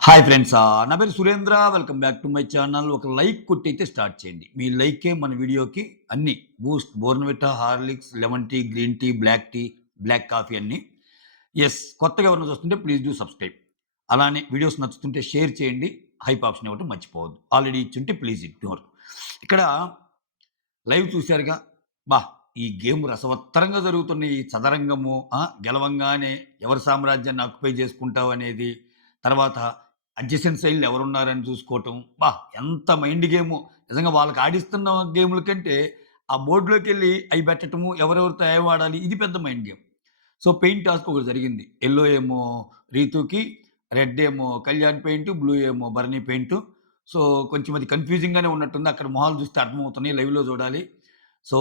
Hi friends. నా పేరు Surendra. Welcome back to my channel. ఒక లైక్ కొట్టయితే స్టార్ట్ చేయండి. మీ లైకే మన వీడియోకి అన్నీ boost, Bournvita, Horlicks, lemon tea, green tea, black tea, black coffee అన్నీ. కొత్తగా ఎవరైనా చూస్తుంటే ప్లీజ్ డూ సబ్స్క్రైబ్. అలానే వీడియోస్ నచ్చుతుంటే షేర్ చేయండి. హైప్ ఆప్షన్ ఇవ్వటం మర్చిపోవద్దు. ఆల్రెడీ ఇచ్చుంటే ప్లీజ్ ఇగ్నోర్. ఇక్కడ లైవ్ చూసారుగా. అబ్బా! ఈ గేమ్ రసవత్తరంగా జరుగుతున్న ఈ చదరంగము, గెలవంగానే ఎవరి సామ్రాజ్యాన్ని ఆక్యుపై చేసుకుంటావనేది, తర్వాత అడ్జసెంట్ సైడ్‌లో ఎవరున్నారని చూసుకోవటం. ఎంత మైండ్ గేమో. నిజంగా వాళ్ళకి ఆడిస్తున్న గేముల కంటే ఆ బోర్డ్‌లోకెళ్ళి అయి పెట్టటము, ఎవరెవరితో ఏం ఆడాలి ఇది పెద్ద mind game. So, paint task ఒకటి జరిగింది. యెల్లో ఏమో రీతూకి, రెడ్ ఏమో కళ్యాణ్ పెయింటు, బ్లూ ఏమో భరణి పెయింటు. సో, కొంచెం అది కన్‌ఫ్యూజింగ్‌గానే ఉన్నట్టుంది. అక్కడ మొహాలు చూస్తే అర్థమవుతున్నాయి. లైవ్‌లో చూడాలి. సో,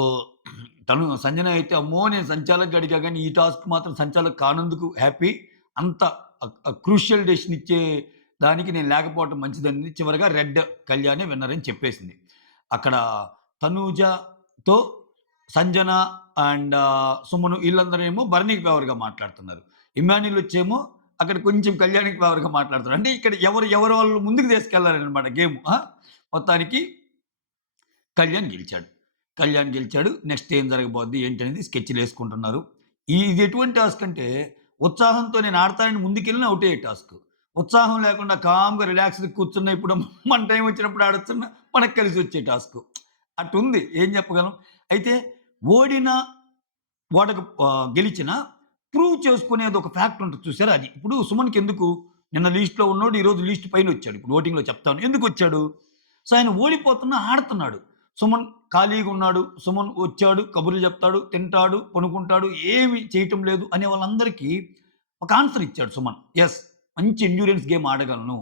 తను సంజన అయితే అమ్మో! నేను సంచాలకుగా అడిగా గానీ, ఈ టాస్క్ మాత్రం సంచాలక్ కానందుకు హ్యాపీ. అంత క్రూషియల్ డెసిషన్ ఇచ్చే దానికి నేను లేకపోవటం మంచిదని చివరగా రెడ్ కళ్యాణే విన్నర్ అని చెప్పేసింది. అక్కడ తనూజతో సంజన అండ్ సుమను ఈళ్ళందరేమో భరణికి ఫేవర్‌గా మాట్లాడుతున్నారు. ఇమ్మాన్యుల్ వచ్చేమో అక్కడ కొంచెం కళ్యాణికి ఫేవర్‌గా మాట్లాడుతున్నారు. అంటే ఇక్కడ ఎవరు వాళ్ళు ముందుకు తీసుకెళ్లారనమాట గేమ్. మొత్తానికి కళ్యాణ్ గెలిచాడు. నెక్స్ట్ ఏం జరగబోద్ది ఏంటనేది స్కెచ్‌లేసుకుంటున్నారు. ఇది ఎటువంటి టాస్క్ అంటే ఉత్సాహంతో నేను ఆడతానని ముందుకెళ్ళిన ఔట్ అయ్యే టాస్క్. ఉత్సాహం లేకుండా కామ్‌గా రిలాక్స్‌డ్‌గా కూర్చున్న ఇప్పుడు మన టైం వచ్చినప్పుడు ఆడొచ్చన్న మనకు కలిసొచ్చే టాస్క్. అటుంది. ఏం చెప్పగలం. అయితే ఓడిన గెలిచినా ప్రూవ్ చేసుకునేది ఒక ఫ్యాక్ట్ ఉంటది చూసారా అది. ఇప్పుడు సుమన్‌కెందుకు నిన్న లీస్ట్‌లో ఉన్నోడు ఈరోజు లీస్ట్ పైనొచ్చాడు. ఇప్పుడు ఓటింగ్‌లో చెప్తాను. ఎందుకొచ్చాడు? సో, ఆయన ఓడిపోతున్నా ఆడుతున్నాడు. సుమన్ ఖాళీగున్నాడు. సుమన్ వచ్చాడు, కబుర్లు చెప్తాడు, తింటాడు, పనుకుంటాడు, ఏమి చేయటం లేదు అనే వాళ్ళందరికీ ఒక ఆన్సర్ ఇచ్చాడు సుమన్. మంచి ఎండ్యూరెన్స్ గేమ్ ఆడగలను.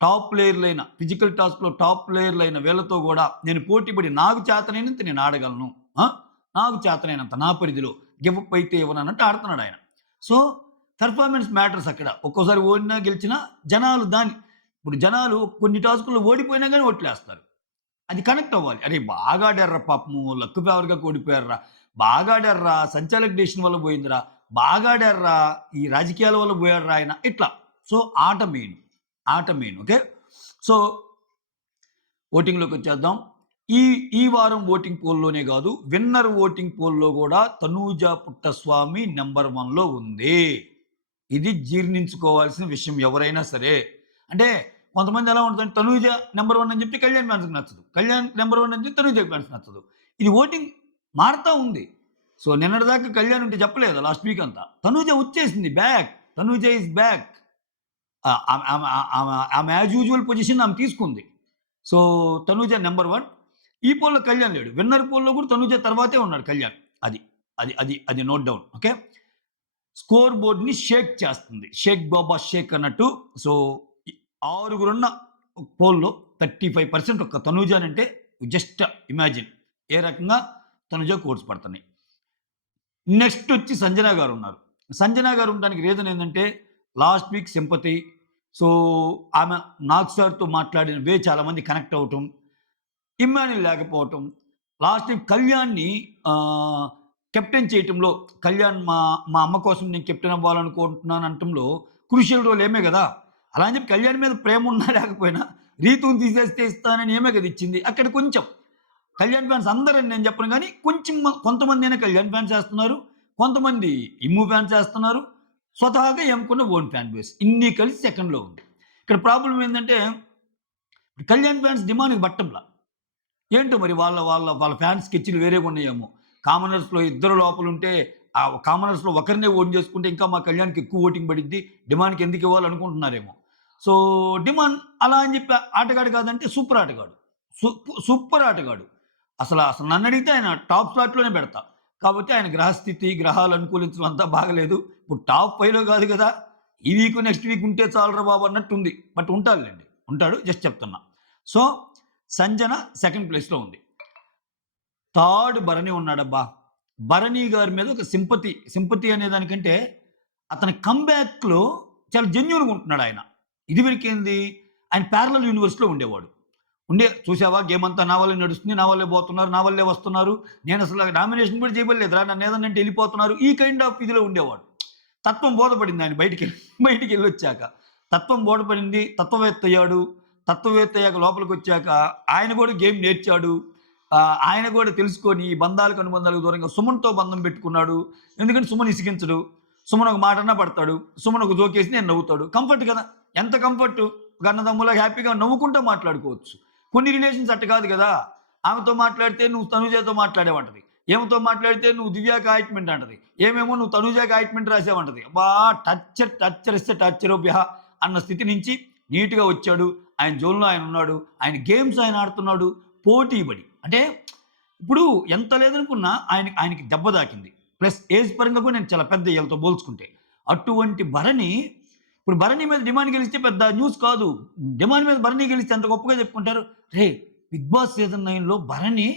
టాప్ ప్లేయర్‌లైన ఫిజికల్ టాస్క్‌లో టాప్ ప్లేయర్‌లైన వీళ్ళతో గూడా నేను పోటీ పడి నాకు చేతనైనంత నేను ఆడగలను. ఆ! నాకు చేతనైనంత నా పరిధిలో గివ్ అప్ అయితే ఇవ్వనన్నట్టు ఆడుతున్నాడాయన. సో, పెర్ఫార్మన్స్ మ్యాటర్స్ అక్కడ. ఒక్కోసారి ఓడినా, గెలిచినా జనాలు ఇప్పుడు జనాలు కొన్ని టాస్కుల్లో ఓడిపోయినా గాని ఓట్లేస్తారు. అది కనెక్ట్ అవ్వాలి. అరే! బాగా ఆడార్రా పాపము. లక్ ఫేవర్‌గా ఓడిపోయార్రా. బాగా ఆడార్రా. సంచాలక డెసిషన్ వల్ల పోయిందిరా. బాగా ఆడార్రా. ఈ రాజకీయాల వల్ల పోయాడురా ఆయన. ఇట్లా. సో, ఆట మెయిన్. ఓకే. సో, ఓటింగ్‌లోకొచ్చేద్దాం. ఈ ఈ వారం ఓటింగ్ పోల్‌లోనే గాదు, విన్నర్ ఓటింగ్ పోల్‌లో గూడా తనూజ పుట్టస్వామి నంబర్ 1లో ఉంది. ఇది జీర్ణించుకోవాల్సిన విషయం ఎవరైనా సరే. అంటే కొంతమంది ఎలా ఉంటదంటే తనూజ నంబర్ 1 అని చెప్తే కళ్యాణ్ ఫ్యాన్స్‌కి నచ్చదు. కళ్యాణ్ నంబర్ 1 అని చెప్తే తనూజ ఫ్యాన్స్‌కి నచ్చదు. ఇది ఓటింగ్ మారతా ఉంది. సో, నిన్నటిదాకా కళ్యాణ్ ఉంటే చెప్పలేదా లాస్ట్ వీక్ అంతా. తనూజ వచ్చేసింది బ్యాక్. Tanuja is back. ఆమె ఆమె ఆమె ఆమె యాజ్ యూజువల్ పొజిషన్ ఆమె తీసుకుంది. So, Tanuja number 1. ఈ పోల్‌లో కళ్యాణ్ లేడు. విన్నర్ పోల్‌లో కూడా తనూజ తర్వాతే ఉన్నాడు కళ్యాణ్. అది. అది నోట్ డౌన్. ఓకే. స్కోర్ బోర్డ్‌ని షేక్ చేస్తుంది. షేక్ బాబా షేక్ అన్నట్టు. సో, ఈ ఆరుగురున్న పోల్‌లో 35% ఒక్క తనూజానంటే జస్ట్ ఇమాజిన్ ఏ రకంగా తనూజకు ఓట్స్ పడుతున్నాయి. నెక్స్ట్ వచ్చి సంజన గారున్నారు. సంజన గారు ఉండడానికి రీజన్ ఏందంటే లాస్ట్ వీక్ సింపతి. సో, ఆమె నాగ్ సార్‌తో మాట్లాడిన వే చాలామంది కనెక్ట్ అవ్వటం. ఇమ్మాన్యుల్ లేకపోవటం. లాస్ట్ టైమ్ కళ్యాణ్‌ని కెప్టెన్ చేయటంలో కళ్యాణ్ మా అమ్మ కోసం నేను కెప్టెన్ అవ్వాలనుకుంటున్నాను అనటంలో క్రూషియల్ రోల్ ఏమే గదా! అలా అని చెప్పి కళ్యాణ్ మీద ప్రేమ ఉన్నా లేకపోయినా రీతూని తీసేస్తే ఇస్తానని ఏమే కదా ఇచ్చింది. అక్కడ కొంచెం కళ్యాణ్ ఫ్యాన్స్ అందరని నేను చెప్పను గానీ కొంచెం కొంతమందైనా కళ్యాణ్ ఫ్యాన్స్ ఏస్తున్నారు. కొంతమంది ఇమ్ము ఫ్యాన్స్ ఏస్తున్నారు. స్వతహాగా ఎమ్ముకున్న ఓన్ ఫ్యాన్ బేస్. ఇన్ని కలిసి సెకండ్‌లో ఉంది. ఇక్కడ ప్రాబ్లమ్ ఏందంటే కళ్యాణ్ ఫ్యాన్స్ డిమాండ్‌కి పట్టంలా. ఏంటో మరి వాళ్ళ ఫ్యాన్స్ స్కెచ్‌లు వేరేగున్నాయేమో. కామనర్స్‌లో ఇద్దరు లోపలుంటే కామనర్స్‌లో ఒకరినే ఓన్ చేసుకుంటే ఇంకా మా కళ్యాణ్‌కి ఎక్కువ ఓటింగ్ పడిద్ది. డిమాండ్‌కి ఎందుకు ఇవ్వాలనుకుంటున్నారేమో. సో, డిమాండ్ అలా అని చెప్పి ఆటగాడు కాదంటే సూపర్ ఆటగాడు. సూపర్ ఆటగాడు. అసలు నన్నడిగితే ఆయన టాప్ స్లాట్‌లోనే పెడతా. కాపోతే ఆయన గ్రహస్థితి, గ్రహాలు అనుకూలించడం అంతా బాగలేదు. ఇప్పుడు టాప్ 5లో కాదు కదా! ఈ వీక్, నెక్స్ట్ వీక్ ఉంటే చాలురా బాబు అన్నట్టుంది. బట్ ఉంటాడులెండి. ఉంటాడు. జస్ట్ చెప్తున్నా. సో, సంజన సెకండ్ ప్లేస్‌లో ఉంది. థర్డ్ భరణి ఉన్నాడబ్బా! భరణి గారి మీద ఒక సింపతి అనే దానికంటే అతని కమ్‌బ్యాక్‌లో చాలా జెన్యూన్‌గా ఉంటున్నాడాయన. ఇదివరకేంది ఆయన పారలెల్ యూనివర్స్‌లో ఉండేవాడు. చూసావా గేమ్ అంతా నా వల్లే నడుస్తుంది. నా వల్లే పోతున్నారు. నా వల్లే వస్తున్నారు. నేనసల నామినేషన్ కూడా చేయబడలేదురా. నన్నేదన్నంటే ఎళ్ళిపోతున్నారు. ఈ కైండ్ ఆఫ్ ఇదిలో ఉండేవాడు. తత్వం బోధపడింది ఆయన బయటికెళ్ళొచ్చాక. తత్వం బోధపడింది. తత్వవేత్త అయ్యాడు. తత్వవేత్త అయ్యాక లోపలికొచ్చాక ఆయన గూడా గేమ్ నేర్చాడు. ఆయన గూడా తెలుసుకొని ఈ బంధాలకు, అనుబంధాలకు దూరంగా సుమన్‌తో బంధం పెట్టుకున్నాడు. ఎందుకంటే సుమన్ ఇసిగించడు. సుమన్ ఒక మాటన్నా పడతాడు. సుమన్ ఒక జోకేసి నేను నవ్వుతాడు. కంఫర్ట్ కదా! ఎంత కంఫర్టు. ఒక అన్నదమ్ములాగా హ్యాపీగా నవ్వుకుంటా మాట్లాడుకోవచ్చు. కొన్ని రిలేషన్స్ అట్ట కాదు గదా! ఆమెతో మాట్లాడితే నువ్వు తనుజతో మాట్లాడావంటది. ఈమెతో మాట్లాడితే నువ్వు దివ్యాకి ఆయింట్‌మెంట్ అంటది. ఏమేమో నువ్వు తనూజాకి ఆయింట్‌మెంట్ రాసావంటది. అబ్బా! టార్చర్ ఇస్తే టార్చరోభ్యః అన్న స్థితి నుంచి నీట్‌గా వచ్చాడు. ఆయన జోన్‌లో ఆయన ఉన్నాడు. ఆయన గేమ్స్ ఆయన ఆడుతున్నాడు. పోటీ పడి. అంటే ఇప్పుడు ఎంత లేదనుకున్నా ఆయనకి దెబ్బ తాకింది. ప్లస్ ఏజ్ పరంగా కూడా నేను చాలా పెద్ద ఈళ్ళతో పోల్చుకుంటే. అటువంటి భరణి ఇప్పుడు భరణి మీద డిమాండ్ గెలిస్తే పెద్ద న్యూస్ కాదు. డిమాండ్ మీద భరణి గెలిస్తే ఎంత గొప్పగా చెప్పుకుంటారు. రేయ్! 'బిగ్ బాస్' సీజన్ 9లో భరణి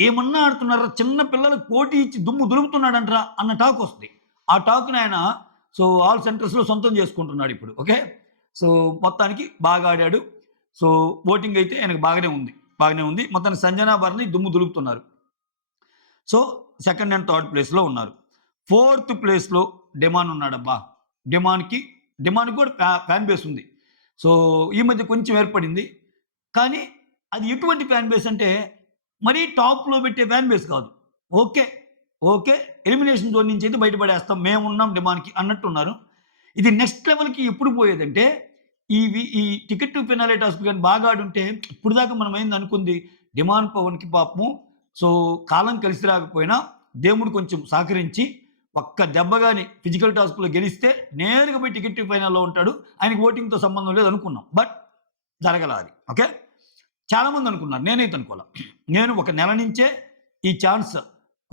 ఏమన్నా ఆడుతున్నారా? చిన్న పిల్లలకు పోటీ ఇచ్చి దుమ్ము దులుపుతున్నాడంట్రా అన్న టాక్ వస్తది. ఆ టాక్‌ని ఆయన ఆల్ సెంటర్స్‌లో సొంతం చేసుకుంటున్నాడు ఇప్పుడు. ఓకే. సో, మొత్తానికి బాగా ఆడాడు. సో, ఓటింగ్ అయితే ఆయనకు బాగానే ఉంది. బాగానే ఉంది. మొత్తానికి సంజన, భరణి దుమ్ము దులుపుతున్నారు. సో, సెకండ్ అండ్ థర్డ్ ప్లేస్‌లో ఉన్నారు. ఫోర్త్ ప్లేస్‌లో డిమాన్ ఉన్నాడబ్బా! డిమాన్‌కి కూడా ఫ్యాన్ బేస్ ఉంది. సో, ఈ మధ్య కొంచెం ఏర్పడింది. కానీ అది ఎటువంటి ఫ్యాన్ బేస్ అంటే మరీ టాప్‌లో పెట్టే ఫ్యాన్ బేస్ కాదు. ఓకే. ఓకే. ఎలిమినేషన్ జోన్ నుంచి అయితే బయటపడేస్తాం. మేమున్నాం డిమాన్‌కి అన్నట్టున్నారు. ఇది నెక్స్ట్ లెవెల్‌కి ఎప్పుడు పోయేదంటే ఈ టికెట్ టు ఫినాలే టాస్క్ గాని బాగా ఆడుంటే ఇప్పటిదాకా మనం ఏందనుకుంది డిమాండ్ పవన్‌కి పాపము కాలం కలిసి రాకపోయినా దేవుడు కొంచెం సహకరించి ఒక్క దెబ్బ గాని ఫిజికల్ టాస్క్‌లో గెలిస్తే నేరుగా పోయి టికెట్ టు ఫైనల్‌లో ఉంటాడు. ఆయనకి ఓటింగ్‌తో సంబంధం లేదనుకున్నాం. బట్ జరగల అది. ఓకే. చాలామంది అనుకున్నారు. నేనైతే అనుకోలా. నేను ఒక నెల నుంచే ఈ ఛాన్స్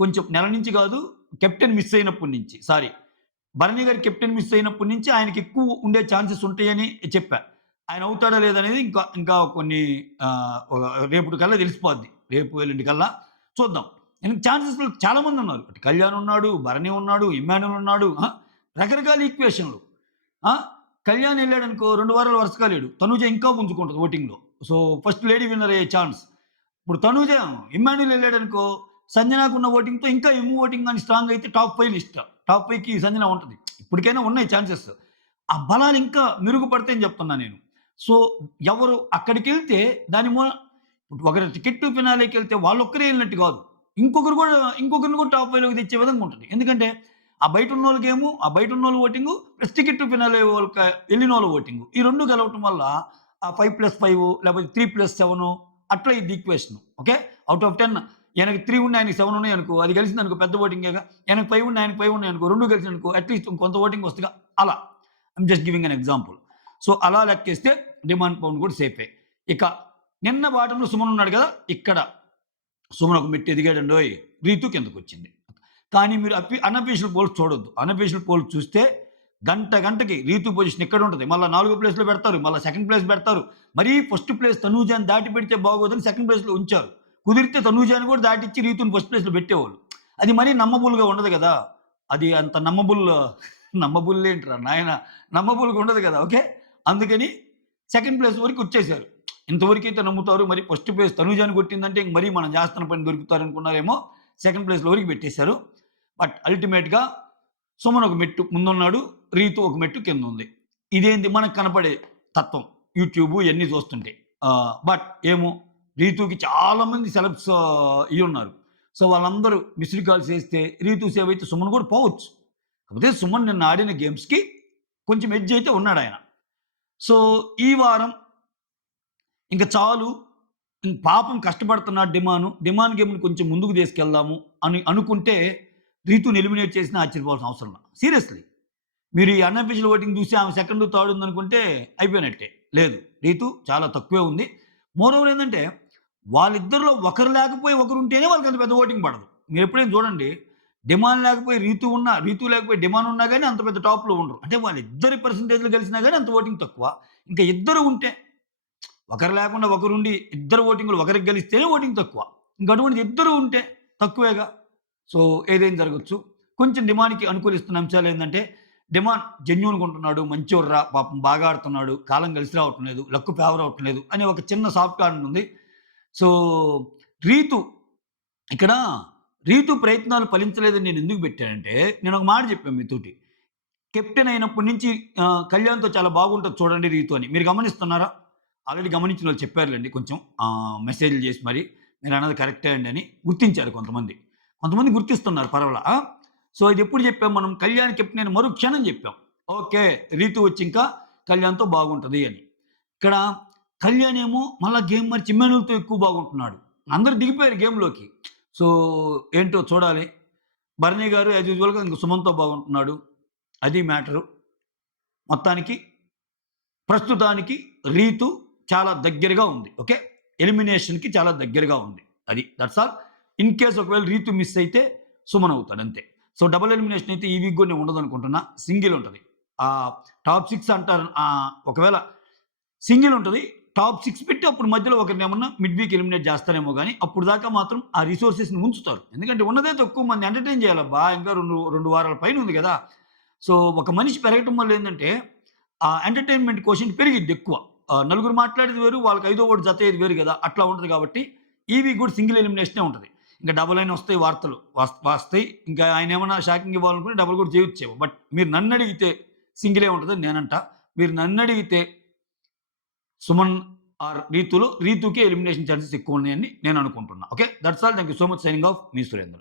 కొంచెం నెల నుంచి కాదు కెప్టెన్ మిస్ అయినప్పటి నుంచి సారీ భరణి గారి కెప్టెన్ మిస్ అయినప్పటి నుంచి ఆయనకి ఎక్కువ ఉండే ఛాన్సెస్ ఉంటాయని చెప్పా. ఆయన అవుతాడా లేదనేది ఇంకా కొన్ని రేపటి కల్లా తెలిసిపోద్ది. రేపు ఎల్లుండి కల్లా చూద్దాం. ఎందుకంటే ఛాన్సెస్‌లో చాలా మంది ఉన్నారు. అటు కళ్యాణ్ ఉన్నాడు, భరణి ఉన్నాడు, ఇమ్మాన్యుల్ ఉన్నాడు. రకరకాల ఈక్వేషన్‌లు. ఆ! కళ్యాణ్ ఎళ్ళాడనుకో 2 వారాలు వరుసగా లేడు. తనూజ ఇంకా పుంజుకుంటది ఓటింగ్‌లో. సో, ఫస్ట్ లేడీ విన్నర్ అయ్యే ఛాన్స్. ఇప్పుడు తనూజ, ఇమ్మాన్యుల్ ఎళ్ళాడనుకో సంజనకున్న ఓటింగ్‌తో ఇంకా ఎమ్ము ఓటింగ్ గాని స్ట్రాంగ్ అయితే టాప్ 5 లిస్ట్. టాప్ 5కి సంజన ఉంటది. ఇప్పటికైనా ఉన్నాయి ఛాన్సెస్. ఆ బలాలు ఇంకా మెరుగుపడతాయని చెప్తున్నా నేను. సో, ఎవరు అక్కడికెళ్తే దాని ఒకరు టికెట్ టు ఫినాలేకెళ్తే వాళ్ళొక్కరే ఎళ్ళినట్టు కాదు. ఇంకొకరిని కూడా టాప్ 5లోకి తెచ్చే విధంగా ఉంటది. ఎందుకంటే ఆ బయటున్నోళ్ళ గేము, ఆ బయటున్నోళ్ళ voting plus ticket to finale ఎళ్ళినోళ్ళ ఓటింగు. ఈ 2 కలవటం వల్ల ఆ 5+5 లేకపోతే 3+7 అట్లా ఇది ఈక్వేషన్. ఓకే. ఔట్ ఆఫ్ 10 ఈయనకి 3 ఉండి ఆయనకి 7 ఉన్నాయనుకో అది కలిసిందనుకో పెద్ద ఓటింగేగా. ఈయనకి 5 ఉండి ఆయనకి 5 ఉన్నాయనుకో 2 కలిసిననుకో అట్‌లీస్ట్ కొంత ఓటింగ్ వస్తదిగా అలా. I'm just giving an example. So, అలా లెక్కేస్తే డిమాండ్ పవన్ కూడా సేఫే. ఇక నిన్న బాటంలో సుమన్ ఉన్నాడు కదా! ఇక్కడ సుమన్ ఒక మెట్టు ఎదిగాడండోయ్! రీతు కిందకొచ్చింది. కానీ మీరు అన్‌అఫీషియల్ పోల్స్ చూడొద్దు. అన్‌అఫీషియల్ పోల్స్ చూస్తే గంటకి రీతు పొజిషన్ ఇక్కడుంటది. మళ్ళా 4 ప్లేస్‌లో పెడతారు. మళ్ళా సెకండ్ ప్లేస్ పెడతారు. మరీ ఫస్ట్ ప్లేస్ తనూజాని దాటి పెడితే బాగోదని సెకండ్ ప్లేస్‌లో ఉంచారు. కుదిరితే తనూజాని కూడా దాటిచ్చి రీతుని ఫస్ట్ ప్లేస్‌లో పెట్టేవాళ్ళు. అది మరీ నమ్మబుల్‌గా ఉండదు గదా! అది అంత నమ్మబుల్లేంట్రా నాయనా! నమ్మబుల్‌గా ఉండదు గదా! ఓకే. అందుకని సెకండ్ ప్లేస్ వరకు వచ్చేసారు. ఇంతవరకైతే నమ్ముతారు. మరి ఫస్ట్ ప్లేస్ తనూజాని కొట్టిందంటే ఇంక మరీ మనం చేస్తున్న పని దొరుకుతారనుకున్నారేమో సెకండ్ ప్లేస్‌లో వరకు పెట్టేశారు. బట్ అల్టిమేట్‌గా సుమన్ ఒక మెట్టు ముందున్నాడు. రీతు ఒక మెట్టు కిందుంది. ఇదేంది మనకు కనపడే తత్వం. యూట్యూబ్ ఇయన్నీ చూస్తుంటే. బట్ ఏమో రీతుకి చాలా మంది సెలబ్స్ ఇయున్నారు. సో, వాళ్ళందరూ మిస్డ్ కాల్స్ ఏస్తే రీతు సేవ్ అయితే సుమన్ కూడా పోవచ్చు. కాకపోతే సుమన్ నిన్న ఆడిన గేమ్స్‌కి కొంచెం ఎడ్జ్ అయితే ఉన్నాడాయన. సో, ఈ వారం ఇంక చాలు. పాపం కష్టపడుతున్నాడు డిమాన్ గేమ్‌ని కొంచెం ముందుకు తీసుకెళ్దాము అని అనుకుంటే రీతుని ఎలిమినేట్ చేసినా ఆశ్చర్యపోవాల్సిన అవసరం లా. సీరియస్‌లీ. మీరు ఈ అన్‌అఫీషియల్ ఓటింగ్ చూసి ఆమె సెకండ్, థర్డ్ ఉందనుకుంటే అయిపోయినట్టే. లేదు. రీతు చాలా తక్కువే ఉంది. మోరోవర్ ఏందంటే వాళ్ళిద్దరిలో ఒకరు లేకపోయి ఒకరుంటేనే వాళ్ళకంత పెద్ద ఓటింగ్ పడదు. మీరెప్పుడైనా చూడండి. డిమాండ్ లేకపోయి రీతు ఉన్నా, రీతు లేకపోయి డిమాండ్ ఉన్నా గాని అంత పెద్ద టాప్‌లో ఉండరు. అంటే వాళ్ళిద్దరి పర్సెంటేజ్‌లు కలిసినా గాని అంత ఓటింగ్ తక్కువ. ఇంకా ఇద్దరు ఉంటే ఒకరు లేకుండా ఒకరుండి ఇద్దరు ఓటింగులు ఒకరికి గెలిస్తేనే ఓటింగ్ తక్కువ. ఇంక అటువంటిది ఇద్దరు ఉంటే తక్కువేగా. సో, ఏదైనా జరగొచ్చు. కొంచెం డిమాండ్‌కి అనుకూలిస్తున్న అంశాలేందంటే, డిమాండ్ జెన్యూన్‌గా ఉంటున్నాడు. మంచోడురా పాపం బాగా ఆడుతున్నాడు. కాలం కలిసి రావటం లేదు. లక్ ఫేవర్ అవ్వటం లేదు అనే ఒక చిన్న సాఫ్ట్ కార్నర్ ఉంది. సో, రీతు ఇక్కడ రీతు ప్రయత్నాలు ఫలించలేదని నేను ఎందుకు పెట్టానంటే, నేను ఒక మాట చెప్పాను మీతోటి. కెప్టెన్ అయినప్పటి నుంచి కళ్యాణ్‌తో చాలా బాగుంటది చూడండి రీతు అని. మీరు గమనిస్తున్నారా? ఆల్రెడీ గమనించిన వాళ్ళు చెప్పారులెండి కొంచెం మెసేజ్‌లు చేసి మరి. మీరన్నది కరెక్టే అండి అని గుర్తించారు కొంతమంది. కొంతమంది గుర్తిస్తున్నారు పర్వాలా. సో, ఇదెప్పుడు చెప్పాం మనం? కళ్యాణ్ కెప్టెన్ అయిన మరుక్షణం చెప్పాం. ఓకే. రీతు వచ్చి ఇంకా కళ్యాణ్‌తో బాగుంటది అని. ఇక్కడ కళ్యాణ్ ఏమో మళ్ళా గేమ్ మరిచి ఇమ్మాన్యూల్‌తో ఎక్కువ బాగుంటున్నాడు. అందరూ దిగిపోయారు గేమ్‌లోకి. సో, ఏంటో చూడాలి. భరణి గారు యాజ్ యూజువల్‌గా ఇంక సుమన్‌తో బాగుంటున్నాడు. అది మ్యాటరు. మొత్తానికి ప్రస్తుతానికి రీతు చాలా దగ్గరగా ఉంది. ఓకే. ఎలిమినేషన్‌కి చాలా దగ్గరగా ఉంది. అది. That's all. ఇన్ కేస్ ఒకవేళ రీతు మిస్ అయితే సుమన్ అవుతాడు అంతే. సో, డబుల్ ఎలిమినేషన్ అయితే ఈ వీక్ గూడా నేను ఉండదనుకుంటున్నా. సింగిల్ ఉంటది. టాప్ 6 అంటారు. ఒకవేళ సింగిల్ ఉంటది. టాప్ 6 పెట్టి అప్పుడు మధ్యలో ఒకరినేమన్నా మిడ్ వీక్ ఎలిమినేట్ చేస్తారేమో గానీ, అప్పుడు దాకా మాత్రం ఆ రిసోర్సెస్‌ని ఉంచుతారు. ఎందుకంటే ఉన్నదే తక్కువ మంది ఎంటర్‌టైన్ చేయాలబ్బా! ఇంకా 2 వారాల పైన ఉంది గదా! సో, ఒక మనిషి పెరగటం వల్ల ఏందంటే, ఆ ఎంటర్‌టైన్‌మెంట్ కోషెంట్ పెరిగిద్ది ఎక్కువ. నలుగురు మాట్లాడేది వేరు, వాళ్ళకి ఐదో ఓటి జతయ్యేది వేరు గదా! అట్లా ఉంటది కాబట్టి, ఈ వీక్ గూడా సింగిల్ ఎలిమినేషనే ఉంటది. ఇంక డబుల్ అయినా వస్తాయి వార్తలు. వస్తాయి. ఇంకా ఆయనేమన్నా షాకింగ్ ఇవ్వాలనుకుంటే డబుల్ కూడా చేయొచ్చేమో. బట్ మీరు నన్నడిగితే సింగిలే ఉంటదని నేనంటా. మీరు నన్నడిగితే సుమన్ ఆర్ రీతులో రీతుకే ఎలిమినేషన్ ఛాన్సెస్ ఎక్కువున్నాయని నేను అనుకుంటున్నా. Okay. That's all. Thank you so much. Signing off. Me Surendra.